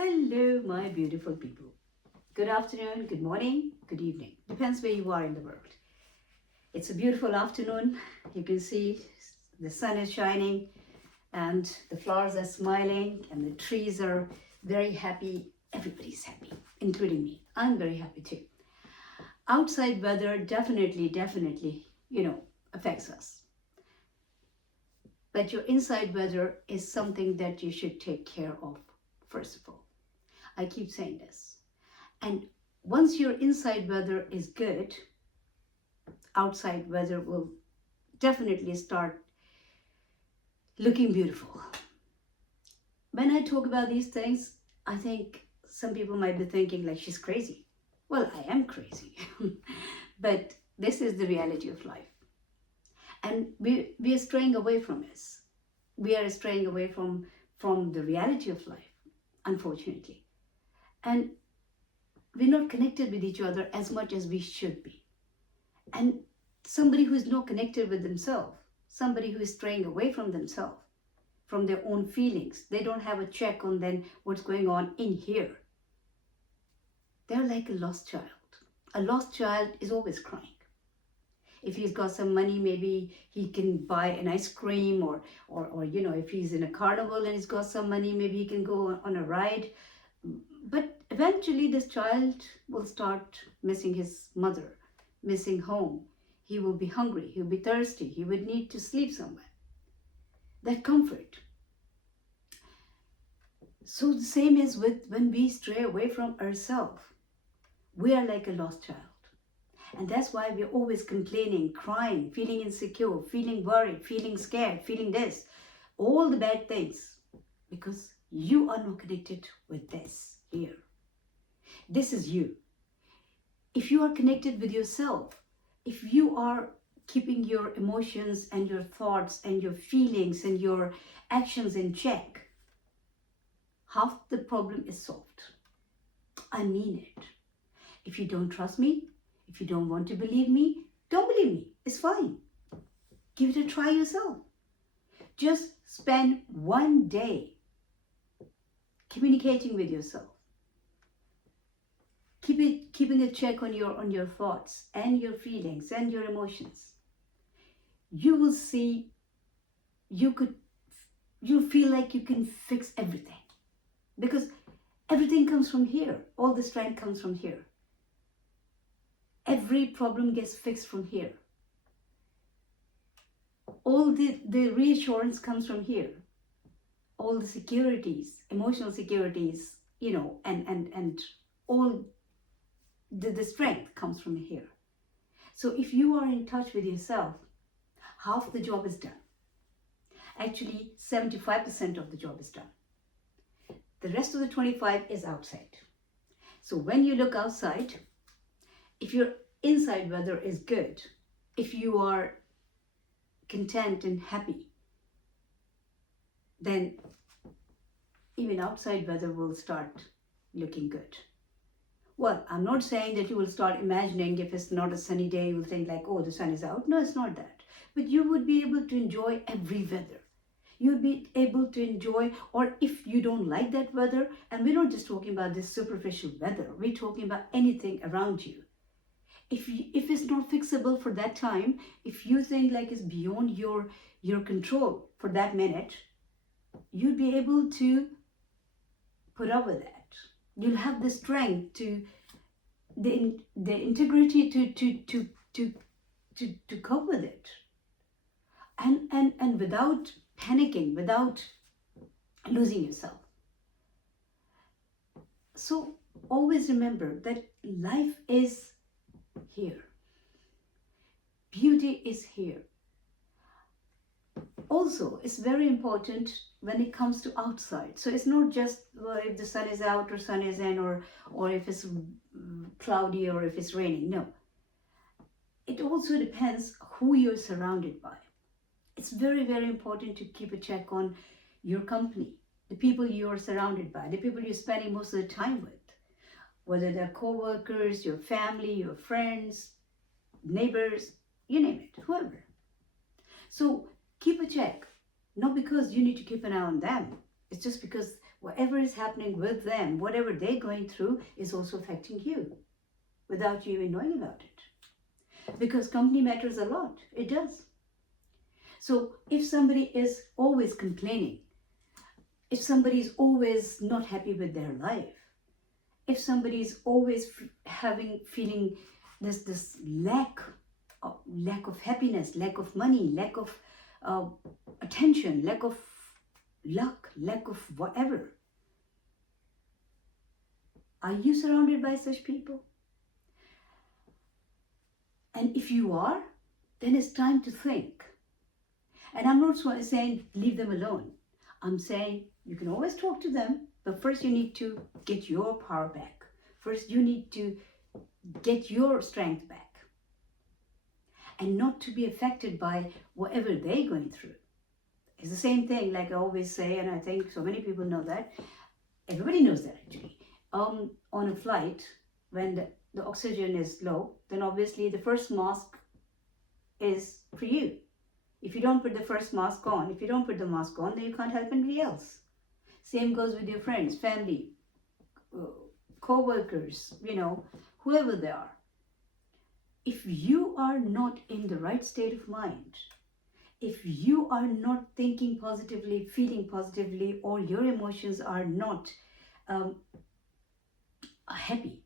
Hello, my beautiful people. Good afternoon, good morning, good evening. Depends where you are in the world. It's a beautiful afternoon. You can see the sun is shining and the flowers are smiling and the trees are very happy. Everybody's happy, including me. I'm very happy too. Outside weather definitely, affects us. But your inside weather is something that you should take care of, first of all. I keep saying this. And once your inside weather is good, outside weather will definitely start looking beautiful. When I talk about these things, I think some people might be thinking like she's crazy. Well, I am crazy. But this is the reality of life. And we are straying away from this. We are straying away from the reality of life, unfortunately. And we're not connected with each other as much as we should be. And somebody who is not connected with themselves, somebody who is straying away from themselves, from their own feelings, they don't have a check on then what's going on in here. They're like a lost child. A lost child is always crying. If he's got some money, maybe he can buy an ice cream, or if he's in a carnival and he's got some money, maybe he can go on a ride. But eventually this child will start missing his mother, missing home. He will be hungry, he will be thirsty, he would need to sleep somewhere. That comfort. So the same is with when we stray away from ourselves. We are like a lost child. And that's why we're always complaining, crying, feeling insecure, feeling worried, feeling scared, feeling this. All the bad things. Because you are not connected with this here. This is you. If you are connected with yourself, if you are keeping your emotions and your thoughts and your feelings and your actions in check, half the problem is solved. I mean it. If you don't trust me, if you don't want to believe me, don't believe me. It's fine. Give it a try yourself. Just spend one day communicating with yourself. Keeping a check on your thoughts and your feelings and your emotions. You will see you feel like you can fix everything. Because everything comes from here. All the strength comes from here. Every problem gets fixed from here. All the reassurance comes from here. All the securities, emotional securities, and all the strength comes from here. So if you are in touch with yourself, half the job is done. Actually, 75% of the job is done. The rest of the 25 is outside. So when you look outside, if your inside weather is good, if you are content and happy, then even outside weather will start looking good. Well, I'm not saying that you will start imagining if it's not a sunny day, you'll think like, oh, the sun is out. No, it's not that. But you would be able to enjoy every weather. You'll be able to enjoy, or if you don't like that weather, and we're not just talking about this superficial weather, we're talking about anything around you. If it's not fixable for that time, if you think like it's beyond your control for that minute, you'll be able to put up with that. You'll have the strength to the integrity to cope with it, and without panicking, without losing yourself. So always remember that life is here. Beauty is here. Also, it's very important when it comes to outside. So it's not just if the sun is out or sun is in, or if it's cloudy or if it's raining. No. It also depends who you're surrounded by. It's very, very important to keep a check on your company, the people you are surrounded by, the people you're spending most of the time with, whether they're co-workers, your family, your friends, neighbors, you name it, whoever. So keep a check, not because you need to keep an eye on them. It's just because Whatever is happening with them, whatever they're going through, is also affecting you without you even knowing about it. Because company matters a lot. It does. So if somebody is always complaining, if somebody is always not happy with their life, if somebody is always feeling this lack of happiness, lack of money, lack of attention, lack of luck, lack of whatever, are you surrounded by such people? And if you are, then it's time to think. And I'm not saying leave them alone. I'm saying you can always talk to them, but first you need to get your power back. First you need to get your strength back. And not to be affected by whatever they're going through. It's the same thing, like I always say, and I think so many people know that. Everybody knows that actually. On a flight, when the oxygen is low, then obviously the first mask is for you. If you don't put the first mask on, if you don't put the mask on, then you can't help anybody else. Same goes with your friends, family, co-workers, whoever they are. If you are not in the right state of mind, if you are not thinking positively, feeling positively, or your emotions are not happy,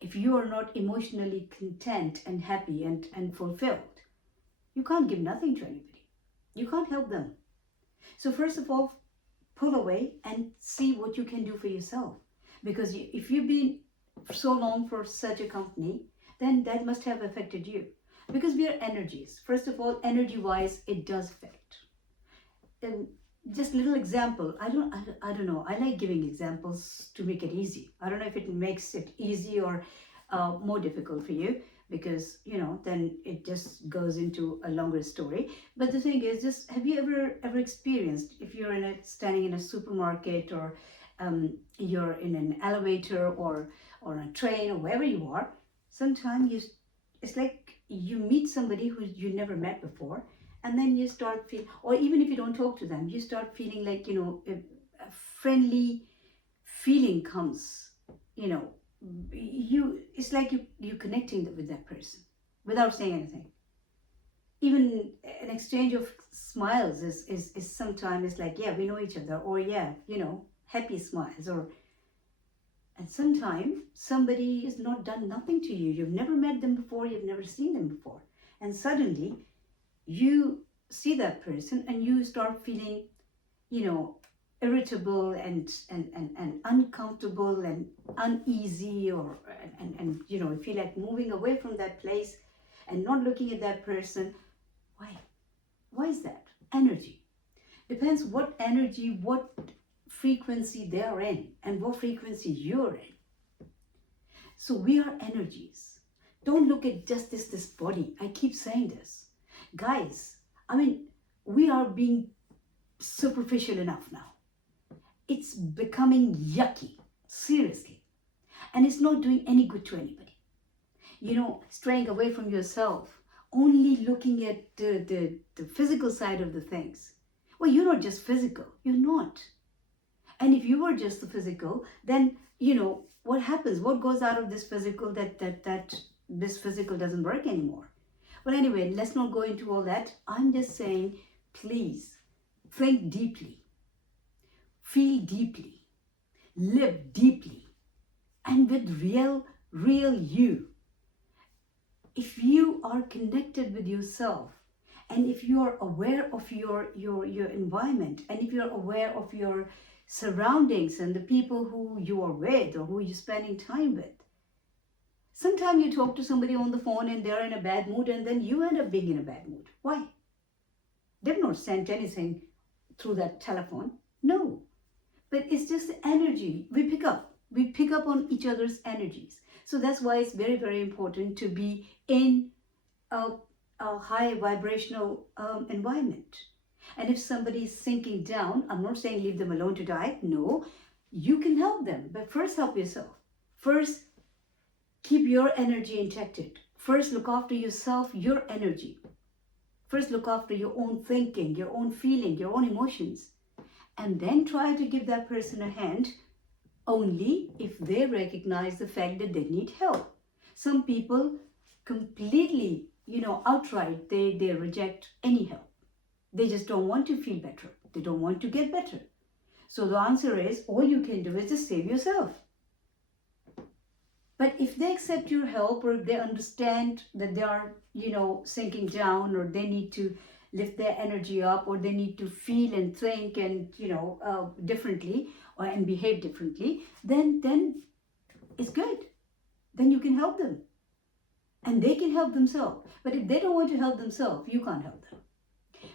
if you are not emotionally content and happy and fulfilled, you can't give nothing to anybody. You can't help them. So first of all, pull away and see what you can do for yourself. Because if you've been so long for such a company, then that must have affected you. Because we are energies. First of all, energy-wise, it does affect. Just little example. I don't know. I like giving examples to make it easy. I don't know if it makes it easy or more difficult for you, because then it just goes into a longer story. But the thing is, just have you ever experienced, if you're standing in a supermarket, or you're in an elevator or on a train or wherever you are, sometimes it's like you meet somebody who you never met before, and then you start feeling, or even if you don't talk to them, you start feeling like a friendly feeling comes. It's like you connecting with that person without saying anything. Even an exchange of smiles is sometimes like, yeah, we know each other, or yeah, happy smiles. And sometimes somebody has not done nothing to you. You've never met them before, you've never seen them before, and suddenly you see that person and you start feeling irritable and uncomfortable and uneasy, and you feel like moving away from that place and not looking at that person. Why is that? Energy. Depends what energy, what frequency they are in, and what frequency you're in. So we are energies. Don't look at just this body. I keep saying this, guys. We are being superficial enough now. It's becoming yucky, seriously, and it's not doing any good to anybody. Straying away from yourself, only looking at the physical side of the things. Well, you're not just physical. You're not. And if you were just the physical, then what happens? What goes out of this physical that this physical doesn't work anymore? Well, anyway, let's not go into all that. I'm just saying, please think deeply, feel deeply, live deeply, and with real you. If you are connected with yourself, and if you are aware of your environment, and if you're aware of your surroundings and the people who you are with or who you're spending time with. Sometimes you talk to somebody on the phone and they're in a bad mood, and then you end up being in a bad mood. Why? They've not sent anything through that telephone. No. But it's just the energy. We pick up on each other's energies. So that's why it's very, very important to be in a high vibrational environment. And if somebody is sinking down, I'm not saying leave them alone to die. No, you can help them. But first help yourself. First, keep your energy intact. First, look after yourself, your energy. First, look after your own thinking, your own feeling, your own emotions. and then try to give that person a hand only if they recognize the fact that they need help. Some people completely, outright, they reject any help. They just don't want to feel better. They don't want to get better. So the answer is, all you can do is just save yourself. But if they accept your help, or if they understand that they are, sinking down, or they need to lift their energy up, or they need to feel and think and, differently, and behave differently, then it's good. Then you can help them. And they can help themselves. But if they don't want to help themselves, you can't help them.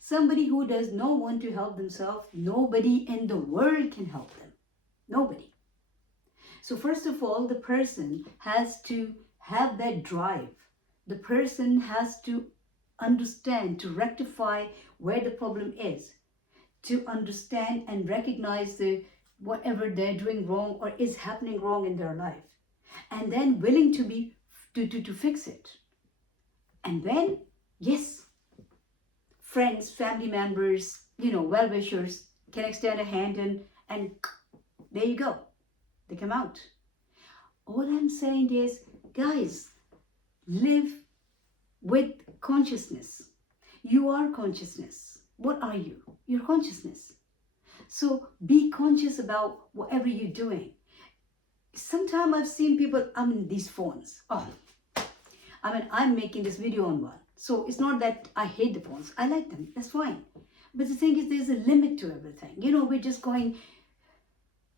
Somebody who does not want to help themselves, nobody in the world can help them. Nobody. So first of all, the person has to have that drive. The person has to understand, to rectify where the problem is, to understand and recognize whatever they're doing wrong or is happening wrong in their life, and then willing to fix it. And then, yes, friends, family members, well-wishers can extend a hand, and there you go. They come out. All I'm saying is, guys, live with consciousness. You are consciousness. What are you? You're consciousness. So be conscious about whatever you're doing. Sometimes I've seen people, these phones. I'm making this video on one. So it's not that I hate the phones. I like them. That's fine. But the thing is, there's a limit to everything. We're just going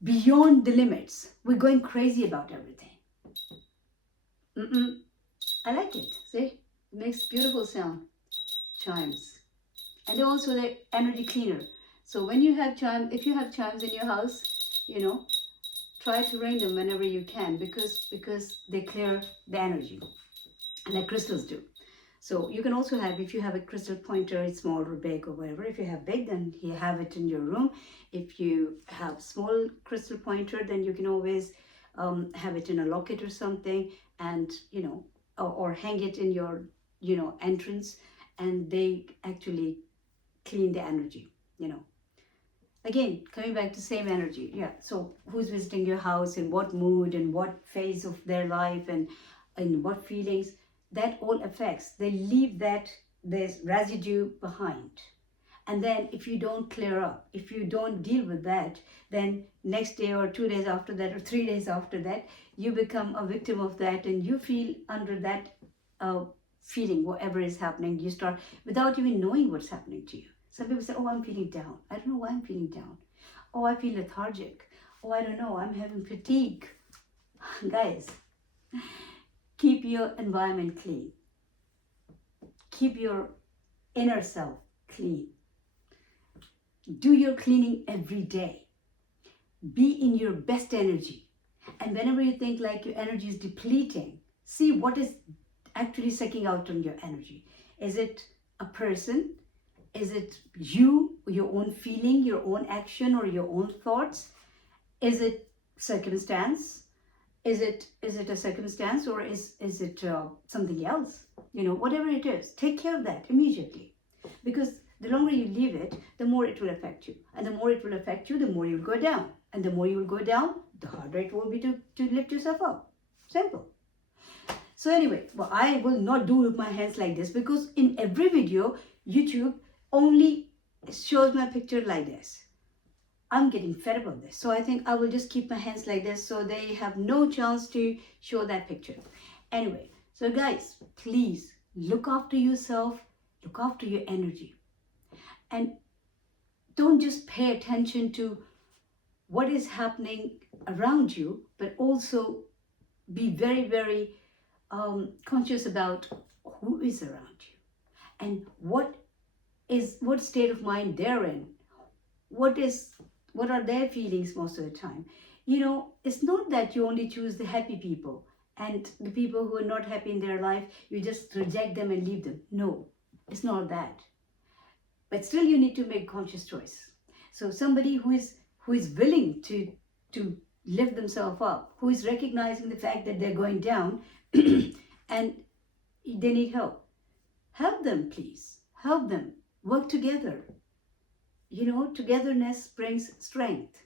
beyond the limits. We're going crazy about everything. I like it. See? It makes beautiful sound. Chimes. And they're also the energy cleaner. So when you have chimes, if you have chimes in your house, try to ring them whenever you can, because they clear the energy, like crystals do. So you can also have, if you have a crystal pointer, it's small or big or whatever. If you have big, then you have it in your room. If you have small crystal pointer, then you can always have it in a locket or something, and or hang it in your entrance, and they actually clean the energy. Again, coming back to same energy. Yeah. So who's visiting your house, in what mood, and what phase of their life, and what feelings, that all affects. They leave there's residue behind. And then if you don't clear up, if you don't deal with that, then next day or 2 days after that or 3 days after that, you become a victim of that, and you feel under that feeling, whatever is happening. You start without even knowing what's happening to you. Some people say, oh, I'm feeling down. I don't know why I'm feeling down. Oh, I feel lethargic. Oh, I don't know, I'm having fatigue. Guys, keep your environment clean. Keep your inner self clean. Do your cleaning every day. Be in your best energy. And whenever you think like your energy is depleting, see what is actually sucking out on your energy. Is it a person? Is it you, your own feeling, your own action, or your own thoughts? Is it circumstance? Is it a circumstance, or is it something else? Whatever it is, take care of that immediately. Because the longer you leave it, the more it will affect you. And the more it will affect you, the more you'll go down. And the more you will go down, the harder it will be to lift yourself up. Simple. So anyway, well, I will not do with my hands like this, because in every video, YouTube only shows my picture like this. I'm getting fed up of this. So I think I will just keep my hands like this, so they have no chance to show that picture. Anyway, so guys, please look after yourself, look after your energy. And don't just pay attention to what is happening around you, but also be very, very conscious about who is around you, and what state of mind they're in. What are their feelings most of the time? It's not that you only choose the happy people, and the people who are not happy in their life, you just reject them and leave them. No, it's not that. But still you need to make conscious choice. So somebody who is willing to lift themselves up, who is recognizing the fact that they're going down and they need help. Help them, please. Help them. Work together. Togetherness brings strength,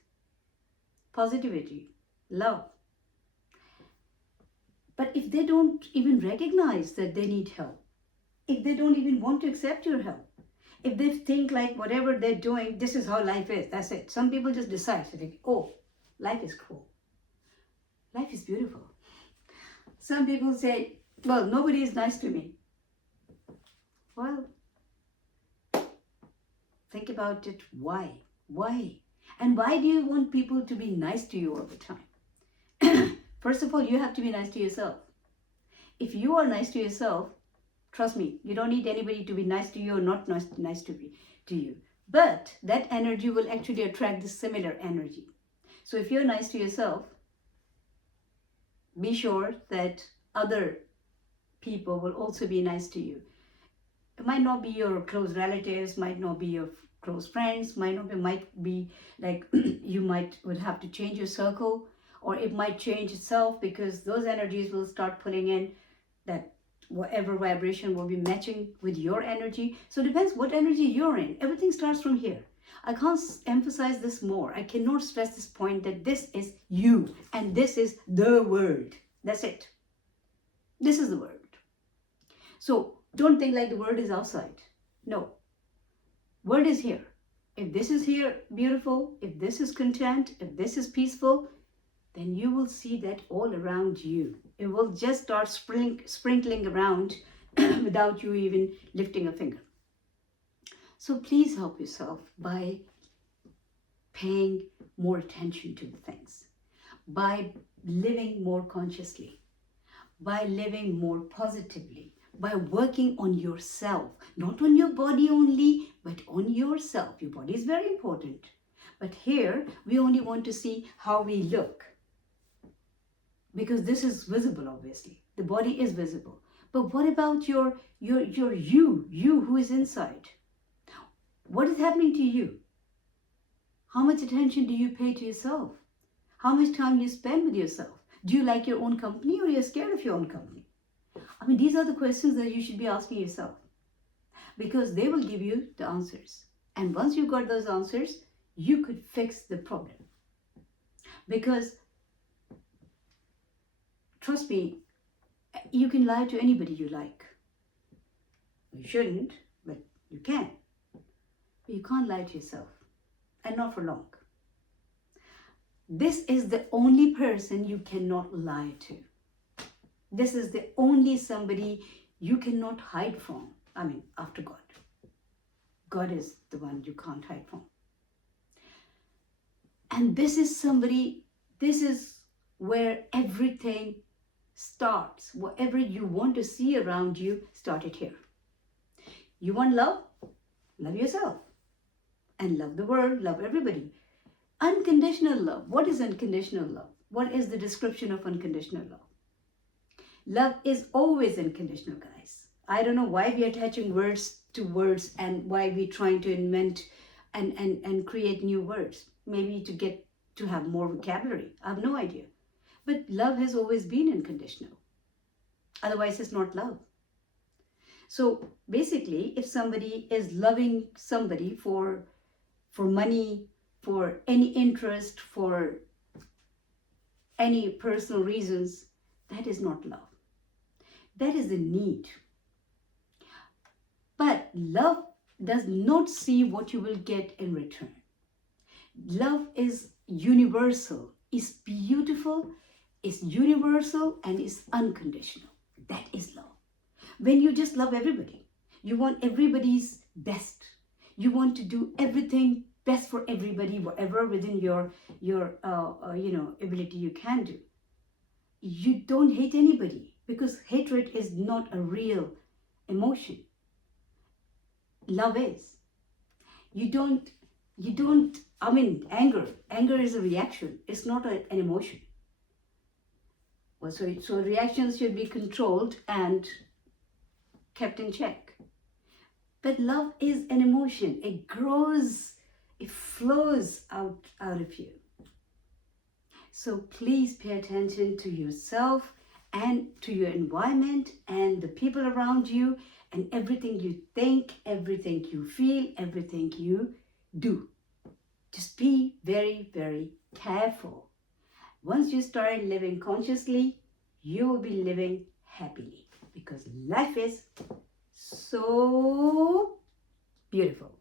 positivity, love. But if they don't even recognize that they need help, if they don't even want to accept your help, if they think like whatever they're doing, this is how life is, that's it. Some people just decide to think, oh, life is cool. Life is beautiful. Some people say, well, nobody is nice to me. Well, think about it. Why? Why? And why do you want people to be nice to you all the time? First of all, you have to be nice to yourself. If you are nice to yourself, trust me, you don't need anybody to be nice to you or not nice to you. But that energy will actually attract the similar energy. So if you're nice to yourself, be sure that other people will also be nice to you. It might not be your close relatives, might not be your close friends, might be like you would have to change your circle, or it might change itself because those energies will start pulling in that whatever vibration will be matching with your energy. So it depends what energy you're in. Everything starts from here. I can't emphasize this more. I cannot stress this point that this is you and this is the world. That's it. This is the world. So don't think like the world is outside. No. World is here. If this is here beautiful, if this is content, if this is peaceful, then you will see that all around you. It will just start sprinkling around without you even lifting a finger. So please help yourself by paying more attention to the things, by living more consciously, by living more positively, by working on yourself, not on your body only, but on yourself. Your body is very important. But here, we only want to see how we look. Because this is visible, obviously. The body is visible. But what about your you who is inside? What is happening to you? How much attention do you pay to yourself? How much time you spend with yourself? Do you like your own company or you're scared of your own company? I mean, these are the questions that you should be asking yourself, because they will give you the answers. And once you got those answers, you could fix the problem. Because trust me, you can lie to anybody you like. You shouldn't, but you can. But you can't lie to yourself, and not for long. This is the only person you cannot lie to. This is the only somebody you cannot hide from. I mean, after God. God is the one you can't hide from. And this is where everything starts. Whatever you want to see around you, start it here. You want love? Love yourself. And love the world, love everybody. Unconditional love. What is unconditional love? What is the description of unconditional love? Love is always unconditional, guys. I don't know why we are attaching words to words and why we're trying to invent and create new words. Maybe to get to have more vocabulary. I have no idea. But love has always been unconditional. Otherwise, it's not love. So basically, if somebody is loving somebody for money, for any interest, for any personal reasons, that is not love. That is a need. But love does not see what you will get in return. Love is universal, is beautiful, is universal, and is unconditional. That is love. When you just love everybody, you want everybody's best. You want to do everything best for everybody, whatever within your ability you can do. You don't hate anybody, because hatred is not a real emotion. Love is. You don't, anger is a reaction. It's not an emotion. Well, so reactions should be controlled and kept in check. But love is an emotion. It grows, it flows out of you. So please pay attention to yourself and to your environment and the people around you and everything you think, everything you feel, everything you do. Just be very, very careful. Once you start living consciously, you will be living happily because life is so beautiful.